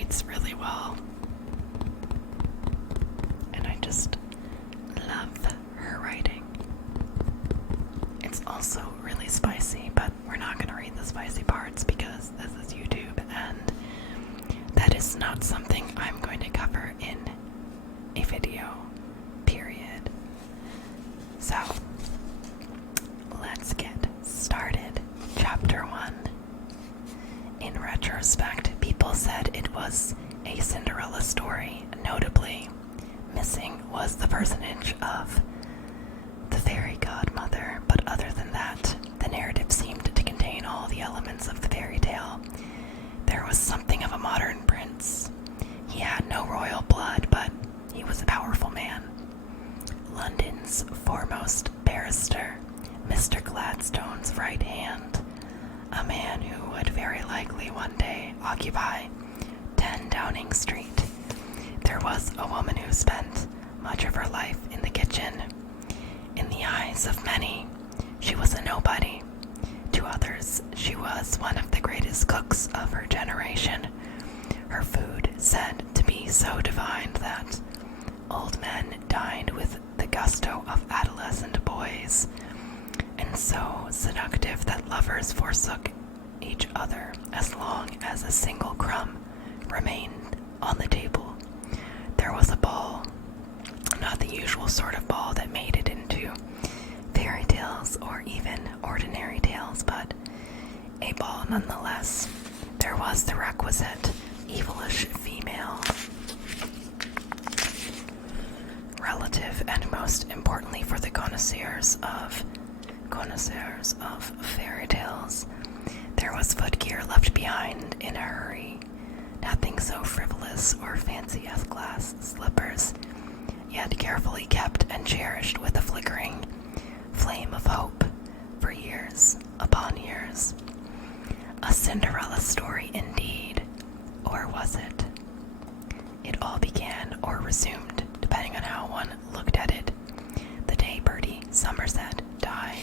writes really well. And I just love her writing. It's also really spicy, but we're not going to read the spicy parts because this is YouTube, and that is not something I'm going to cover in a video, period. So, let's get started. Chapter 1. In retrospect, people said it was a Cinderella story. Notably, missing was the personage of the fairy godmother, but other than that, the narrative seemed to contain all the elements of the fairy tale. There was something of a modern prince. He had no royal blood, but he was a powerful man. London's foremost barrister, Mr. Gladstone's right hand, a man who would very likely one day occupy 10 Downing Street. There was a woman who spent much of her life in the kitchen. In the eyes of many, she was a nobody. To others, she was one of the greatest cooks of her generation. Her food said to be so divine that old men dined with the gusto of adolescent boys, and so seductive that lovers forsook each other as long as a single crumb remained on the table. There was a ball, not the usual sort of ball that made it into fairy tales or even ordinary tales, but a ball nonetheless. There was the requisite evilish female relative, and most importantly for the connoisseurs of fairy tales, there was footgear left behind in a hurry. Nothing so frivolous or fancy as glass slippers, yet carefully kept and cherished with a flickering flame of hope for years upon years. A Cinderella story indeed, or was it? It all began or resumed, depending on how one looked at it, the day Bertie Somerset died,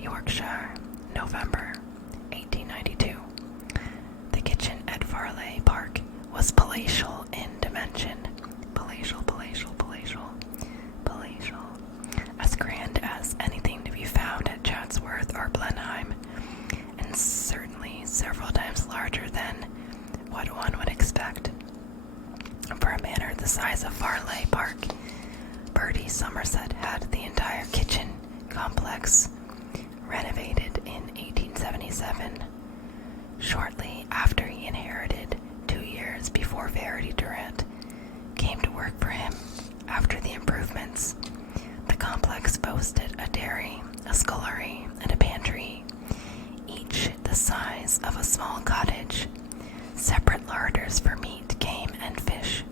Yorkshire, November 1892. The kitchen at Farleigh Park was palatial in dimension. Palatial. As grand as anything to be found at Chatsworth or Blenheim, and certainly several times larger than what one would expect. For a manor the size of Farleigh Park, Bertie Somerset had the entire kitchen complex renovated in 1877. Shortly after he inherited, 2 years before Verity Durant came to work for him after the improvements, the complex boasted a dairy, a scullery, and a pantry, each the size of a small cottage, separate larders for meat, game, and fish,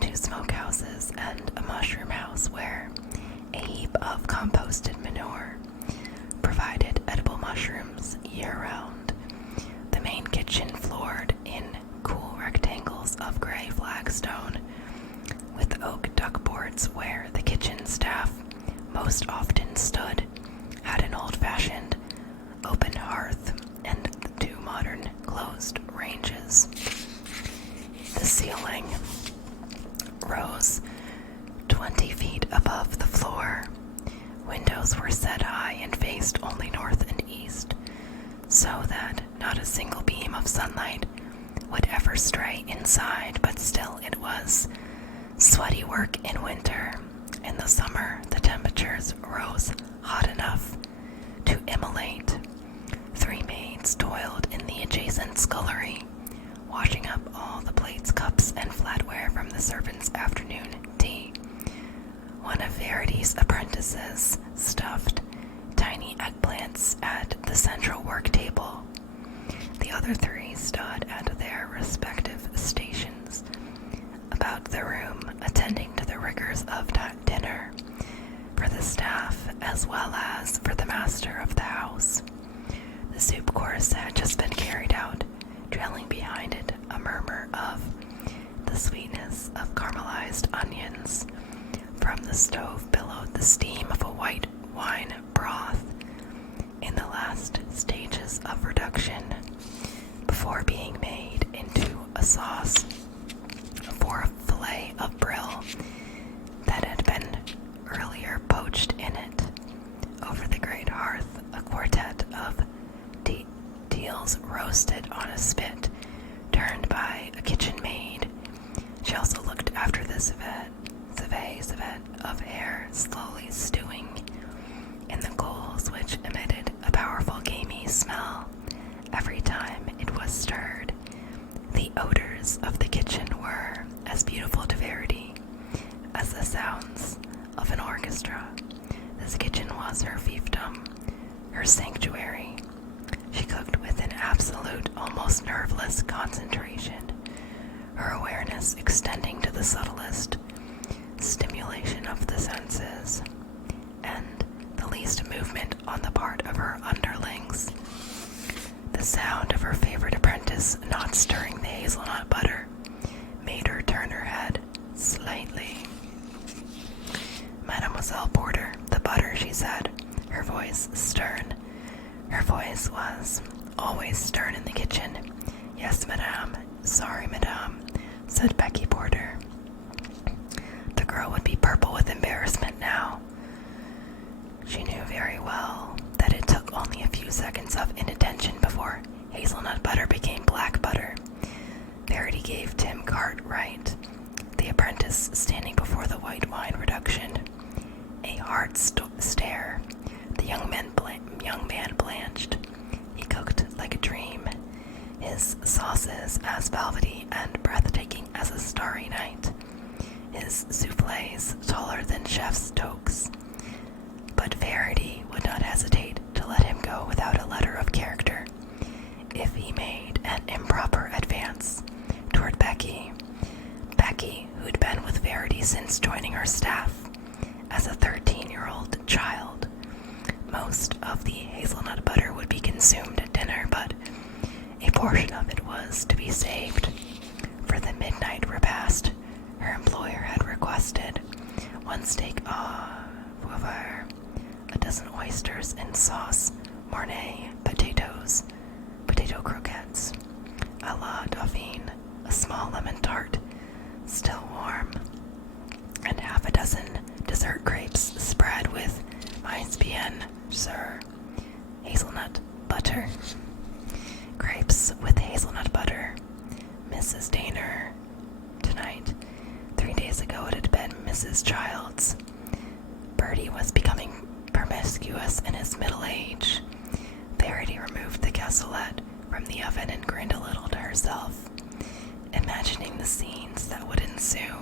2 smokehouses, and a mushroom house where a heap of composted manure provided edible mushrooms year-round. The main kitchen floored in cool rectangles of gray flagstone, with oak duckboards where the kitchen staff most often stood, had an old-fashioned open hearth and 2 modern closed ranges. The ceiling rose 20 feet above the floor. Windows were set high and faced only north and east, so that not a single beam of sunlight would ever stray inside, but still it was sweaty work in winter. In the summer, the temperatures rose hot enough to immolate. 3 maids toiled in the adjacent scullery, washing up all the plates, cups, and flatware from the servants' afternoon tea. One of Verity's apprentices stuffed tiny eggplants at the central work table. The other 3 stood at their respective stations about the room, attending to the rigors of dinner for the staff as well as for the master of the house. The soup course had just been carried out, trailing behind it a murmur of the sweetness of caramelized onions. From the stove billowed the steam of a white wine broth in the last stages of reduction before being made into a sauce. pour a fillet of brill that had been earlier poached in it. Over the great hearth, a quartet of teals roasted on a spit, turned by a kitchen maid. She also looked after the civet of air slowly stewing in the coals, which emitted a powerful gamey smell every time it was stirred. The odors of the kitchen were as beautiful to Verity as the sounds of an orchestra. This kitchen was her fiefdom, her sanctuary. She cooked with an absolute, almost nerveless concentration, her awareness extending to the subtlest stimulation of the senses, and the least movement on the part of her underlings. The sound of her favorite apprentice not stirring the hazelnut butter made her turn her head slightly. "Mademoiselle Porter, the butter," she said, her voice stern. Her voice was always stern in the kitchen. "Yes, madame. Sorry, madame," said Becky Porter. The girl would be purple with embarrassment now. She knew very well that it took only a few seconds of inattention before hazelnut butter became black butter. Verity gave Tim Cartwright, the apprentice standing before the white wine reduction, a hard stare. The young man blanched. He cooked like a dream, his sauces as velvety and breathtaking as a starry night, his soufflés taller than chef's toques. But Verity would not hesitate to let him go without a letter of character if he made an improper advance toward Becky, who'd been with Verity since joining her staff as a 13-year-old child. Most of the hazelnut butter would be consumed at dinner, but a portion of it was to be saved for the midnight repast her employer had requested: 1 steak au poivre, a dozen oysters in sauce mornay, potato croquettes, a la dauphine, a small lemon tart, still warm, and half a dozen dessert grapes spread with "mais bien, sir," hazelnut butter. Grapes with hazelnut butter. Mrs. Daner. Tonight. 3 days ago it had been Mrs. Childs. Bertie was becoming promiscuous in his middle age. Verity removed the cassoulet from the oven and grinned a little to herself, imagining the scenes that would ensue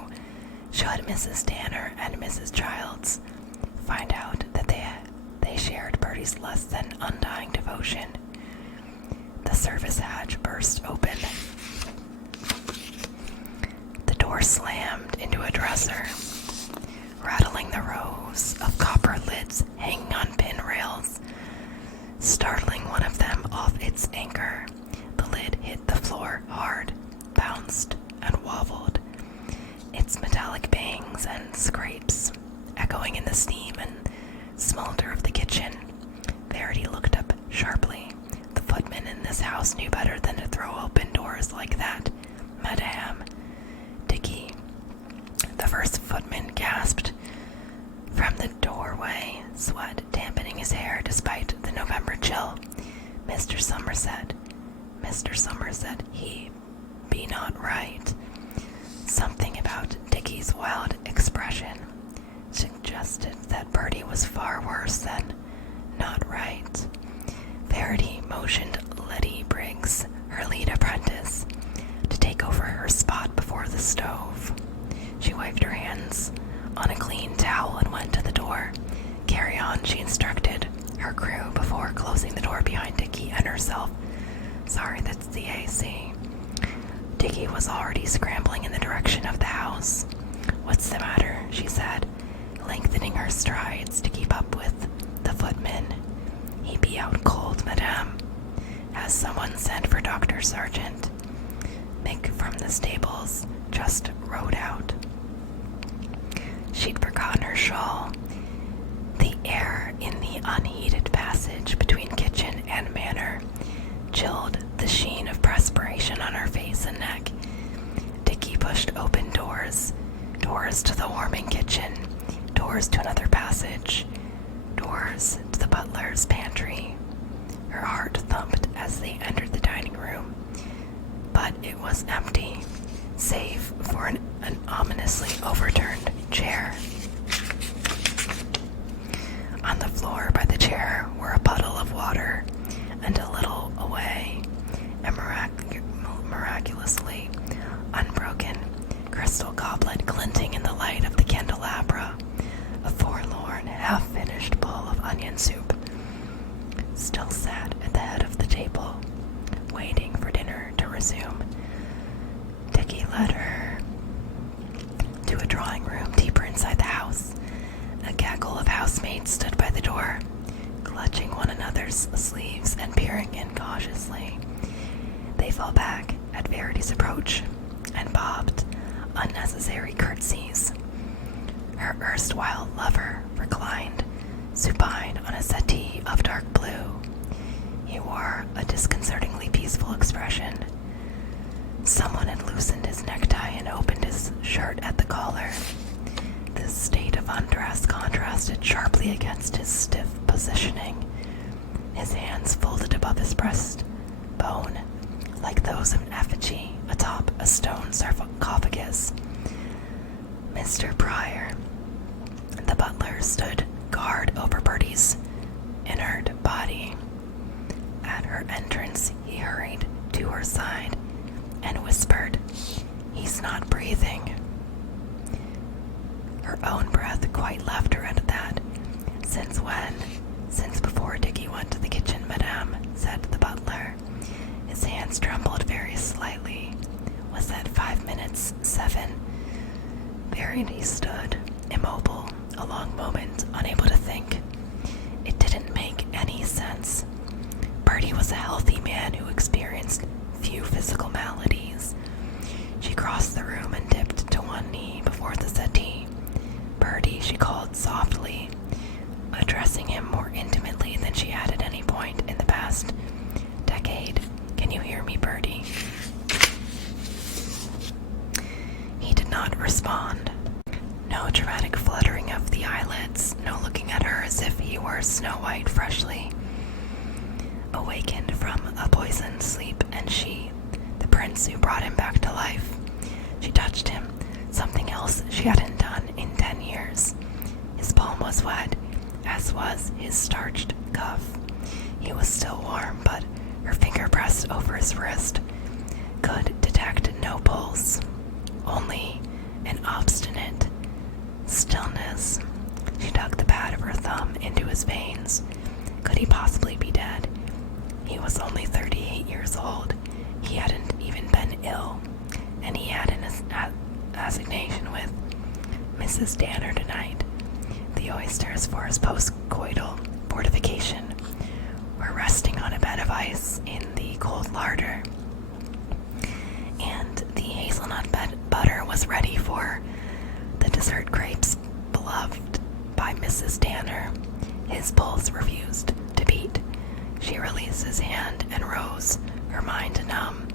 should Mrs. Danner and Mrs. Childs find out that they shared Bertie's less than undying devotion. The service hatch burst open. The door slammed into a dresser, rattling the rows of copper lids hanging on pin rails, startling one of them off its anchor. The lid hit the floor hard, bounced, and wobbled, its metallic bangs and scrapes echoing in the steam and smolder of the kitchen. Verity looked up sharply. The footman in this house knew better than to throw open doors like that. "Madame." Dickie, the first footman, gasped from the doorway, sweat dampening his hair despite the November chill. Mr. Somerset, he be not right." Something about Dickie's wild expression suggested that Bertie was far worse than not right. Verity motioned Letty Briggs, her lead apprentice, to take over her spot before the stove. She wiped her hands on a clean towel and went to the door. "Carry on," she instructed her crew before closing the door behind Dickie and herself. "Sorry, that's the AC." Dickie was already scrambling in the direction of the house. "What's the matter?" she said, lengthening her strides to keep up with the footman. "He be out cold, madame. Has someone sent for Dr. Sargent?" Mick from the stables just rode out. She'd forgotten her shawl. The air in the unheated passage between kitchen and manor chilled the sheen of perspiration on her face and neck. Dickie pushed open doors as they entered the dining room, but it was empty, save for an ominously overturned chair. On the floor by the chair were a puddle of water, and a little away, a miraculously unbroken crystal goblet glinting in the light of the candelabra, a forlorn, half-finished bowl of onion soup, still sat at the head of the table, waiting for dinner to resume. Dickie led her to a drawing room deeper inside the house. A gaggle of housemaids stood by the door, clutching one another's sleeves and peering in cautiously. They fell back at Verity's approach and bobbed unnecessary curtsies. Her erstwhile lover reclined supine on a settee of dark blue. He wore a disconcertingly peaceful expression. Someone had loosened his necktie and opened his shirt at the collar. This state of undress contrasted sharply against his stiff positioning, his hands folded above his breastbone, like those of an effigy atop a stone sarcophagus. Mr. Pryor, the butler, stood guard over Bertie's inert body. At her entrance, he hurried to her side and whispered, "He's not breathing." Her own breath quite left her at that. "Since when?" "Since before Dickie went to the kitchen, madame," said the butler. His hands trembled very slightly. "Was that 5 minutes? 7? Verity stood, immobile, a long moment, unable to think. It didn't make any sense. Bertie was a healthy man who experienced few physical maladies. She crossed the room and dipped to one knee before the settee. "Bertie," she called softly, addressing him more intimately than she had at any point in the past decade. "Can you hear me, Bertie?" He did not respond. No dramatic fluttering of the eyelids, no looking at her as if he were Snow White freshly awakened from a poisoned sleep, and she, the prince who brought him back to life. She touched him, something else she hadn't done in 10 years. His palm was wet, as was his starched cuff. He was still warm, but her finger pressed over his wrist could detect no pulse, only an obstinate stillness. She dug the pad of her thumb into his veins. Could he possibly be dead? He was only 38 years old. He hadn't even been ill, and he had an assignation with Mrs. Danner tonight. The oysters for his post-coital fortification were resting on a bed of ice in the cold larder, and the hazelnut butter was ready for the dessert grapes beloved by Mrs. Danner. His pulse refused to beat. She released his hand and rose, her mind numb.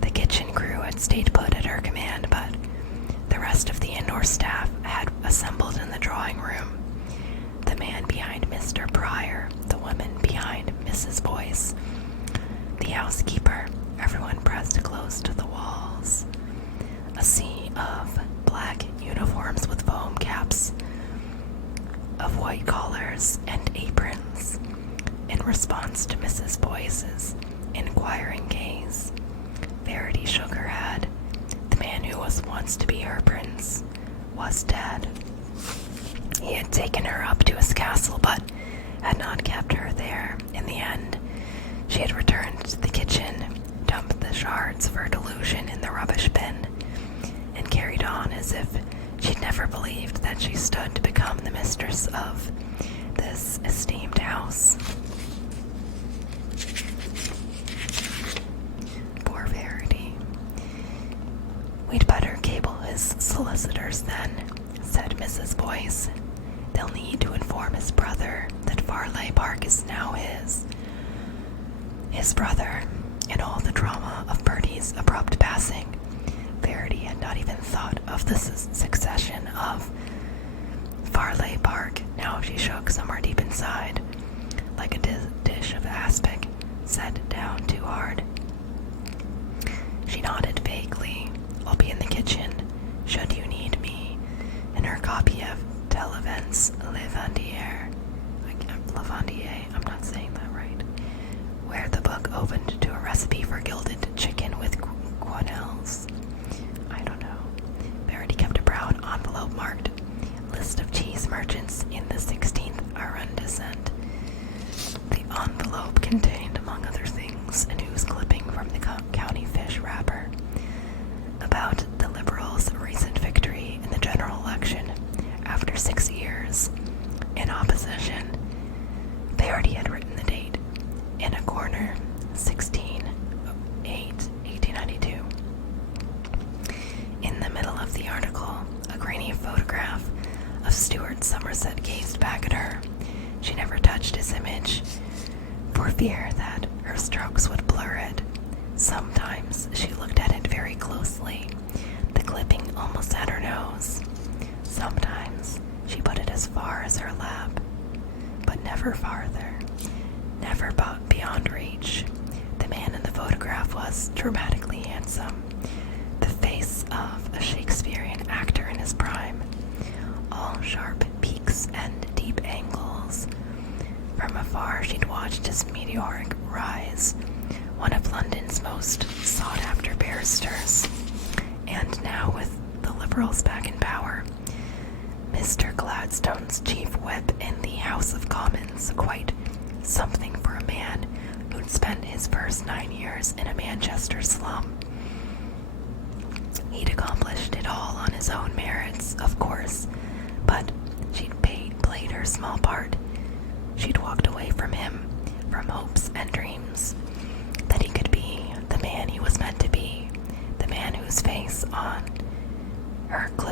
The kitchen crew had stayed put at her command, but the rest of the indoor staff had assembled in the drawing room. The man behind Mr. Pryor, the woman behind Mrs. Boyce, the housekeeper, everyone pressed close to the walls. A sea of black uniforms with foam caps, of white collars and aprons. In response to Mrs. Boyce's inquiring gaze, Verity shook her head. The man who was once to be her prince was dead. He had taken her up to his castle, but had not kept her there. In the end, she had returned to the kitchen, dumped the shards of her delusion in the rubbish bin, and carried on as if she'd never believed that she stood to become the mistress of this esteemed house. Poor Verity. "We'd better cable his solicitors then," said Mrs. Boyce. "They'll need to inform his brother that Farleigh Park is now his." His brother, in all the drama of Bertie's abrupt passing, Verity had not even thought of the succession of Farleigh Park. Now she shook somewhere deep inside, like a dish of aspic set down recipe for gilded chicken with quenelles. I don't know. Verity kept a brown envelope marked list of cheese merchants in the 16th arrondissement. The envelope contained, among other things, a news clipping from the county fish wrapper about the Liberals' recent victory in the general election after 6 years in opposition. Verity had written the date in a corner, 16/8/1892. In the middle of the article, a grainy photograph of Stuart Somerset gazed back at her. She never touched his image for fear that her strokes would blur it. Sometimes she looked at it very closely, the clipping almost at her nose. Sometimes she put it as far as her lap, but never farther, never beyond reach. The man in the photograph was dramatically handsome, the face of a Shakespearean actor in his prime, all sharp peaks and deep angles. From afar, she'd watched his meteoric rise, one of London's most sought-after barristers. And now, with the Liberals back in power, Mr. Gladstone's chief whip in the House of Commons, quite something for a man who'd spent his first 9 years in a Manchester slum. He'd accomplished it all on his own merits, of course, but she'd played her small part. She'd walked away from him, from hopes and dreams, that he could be the man he was meant to be, the man whose face on her clip